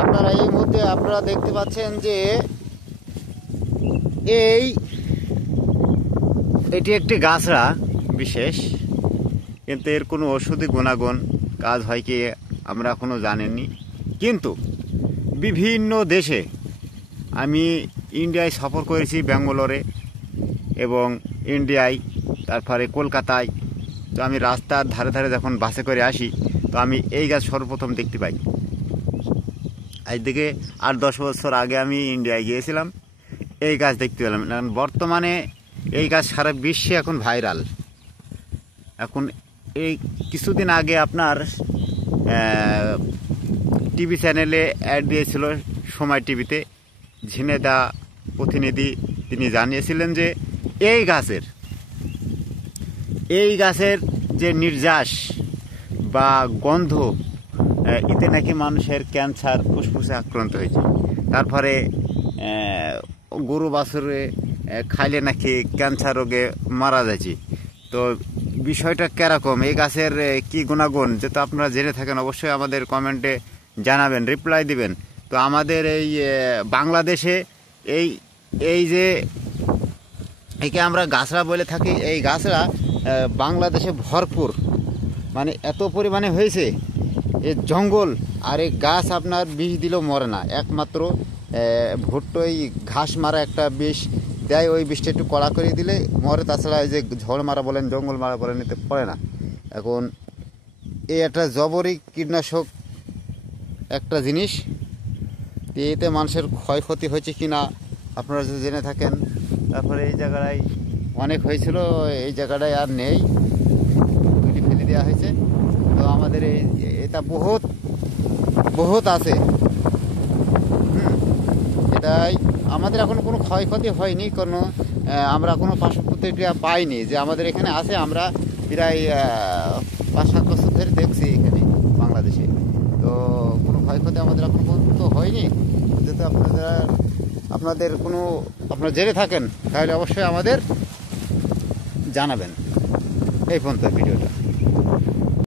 আপনারা এই মুহূর্তে আপনারা দেখতে পাচ্ছেন যে এটি একটি গাছড়া বিশেষ, কিন্তু এর কোনো ওষুধি গুণাগুণ কাজ হয় কি আমরা এখনও জানিনি। কিন্তু বিভিন্ন দেশে আমি ইন্ডিয়ায় সফর করেছি, ব্যাঙ্গালোরে এবং ইন্ডিয়ায়, তারপরে কলকাতায়। তো আমি রাস্তার ধারে ধারে যখন বাসে করে আসি, তো আমি এই গাছ সর্বপ্রথম দেখতে পাই। আজ থেকে 8-10 বছর আগে আমি ইন্ডিয়ায় গিয়েছিলাম, এই গাছ দেখতে পেলাম। বর্তমানে এই গাছ সারা বিশ্বে এখন ভাইরাল। এখন এই কিছুদিন আগে আপনার টিভি চ্যানেলে অ্যাড দিয়েছিল, সময় টিভিতে, ঝিনেদা প্রতিনিধি তিনি জানিয়েছিলেন যে এই গাছের যে নির্যাস বা গন্ধ, এতে নাকি মানুষের ক্যান্সার, ফুসফুসে আক্রান্ত হয়েছে। তারপরে গরু বাছুরে খাইলে নাকি ক্যান্সার রোগে মারা যাচ্ছে। তো বিষয়টা কীরকম, এই গাছের কি গুণাগুণ, যেটা আপনারা জেনে থাকেন অবশ্যই আমাদের কমেন্টে জানাবেন, রিপ্লাই দিবেন। তো আমাদের এই বাংলাদেশে এই যে একে আমরা গাছড়া বলে থাকি, এই গাছড়া বাংলাদেশে ভরপুর, মানে এত পরিমাণে হয়েছে। এই জঙ্গল আর এই গাছ আপনার বিষ দিলেও মরে না, একমাত্র ভুট্টো এই ঘাস মারা একটা বিষ দেয়, ওই বিষটা একটু কড়া করে দিলে মরে, তাছাড়া এই যে ঝড় মারা বলেন, জঙ্গল মারা বলেন, এতে পড়ে না। এখন এই একটা জবরই কীটনাশক একটা জিনিস, এতে মানুষের ক্ষয়ক্ষতি হয়েছে কি না আপনারা যদি জেনে থাকেন। তারপরে এই জায়গাটায় অনেক হয়েছিল, এই জায়গাটায় আর নেই, ফেলে দেওয়া হয়েছে। তো আমাদের এটা বহুত আছে। এটাই আমাদের এখনো কোনো ক্ষয়ক্ষতি হয়নি, কোনো আমরা কোনো পার্শ্ব প্রতিক্রিয়া পাইনি যে আমাদের এখানে আছে। আমরা প্রায় 5-7 বছর ধরে দেখছি এখানে বাংলাদেশে, তো কোনো ক্ষয়ক্ষতি আমাদের এখন পর্যন্ত হয়নি। যেহেতু আপনাদের কোনো আপনারা জেনে থাকেন তাহলে অবশ্যই আমাদের জানাবেন। এই পর্যন্ত ভিডিওটা।